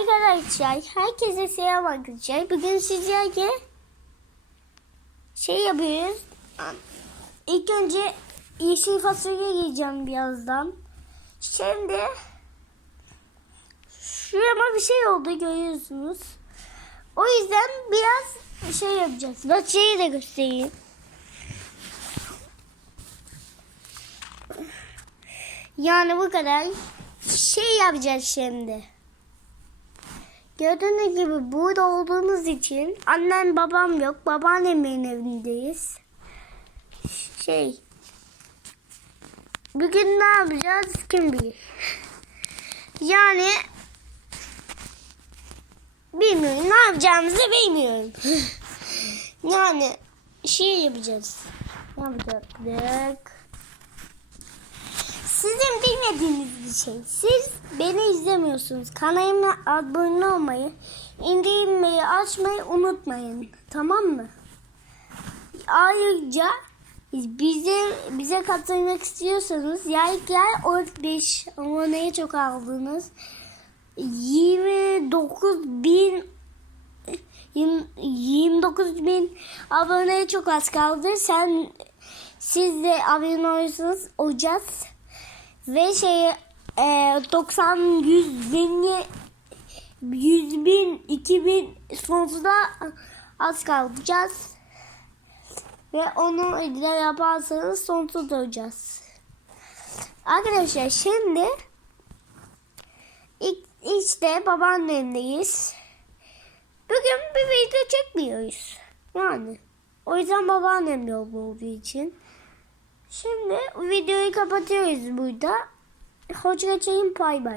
Arkadaşlar herkese selam arkadaşlar. Bugün sizlerle şey yapıyoruz. İlk önce yeşil fasulye yiyeceğim birazdan. Şimdi şurama bir şey oldu görüyorsunuz. O yüzden biraz şey yapacağız. Bak şeyi de göstereyim. Yani bu kadar şey yapacağız şimdi. Gördüğünüz gibi burada olduğumuz için annem babam yok. Babaannemin evindeyiz. Şey. Bugün ne yapacağız kim bilir. Yani bilmiyorum ne yapacağımızı bilmiyorum. yani şey yapacağız. Ne yapacaktık? Sizin bilmediğiniz bir şey. Siz beni izlemiyorsunuz. Kanalıma abone olmayı, indirmeyi açmayı unutmayın. Tamam mı? Ayrıca bize bize katılmak istiyorsanız yayıklar 15 aboneye çok aldınız. 29 bin 29 bin aboneye çok az kaldı. Sen siz de abone olursanız olacağız. Ve şey e, 90 100 bin 100 bin 2000 sonsuza az kalacağız. Ve onu da yaparsanız sonsuz olacağız. Arkadaşlar şimdi işte babaannemdeyiz. Bugün bir video çekmiyoruz. Yani. O yüzden babaannem yok olduğu için. Şimdi videoyu kapatıyoruz burada. Hoşçakalın. Bay bay.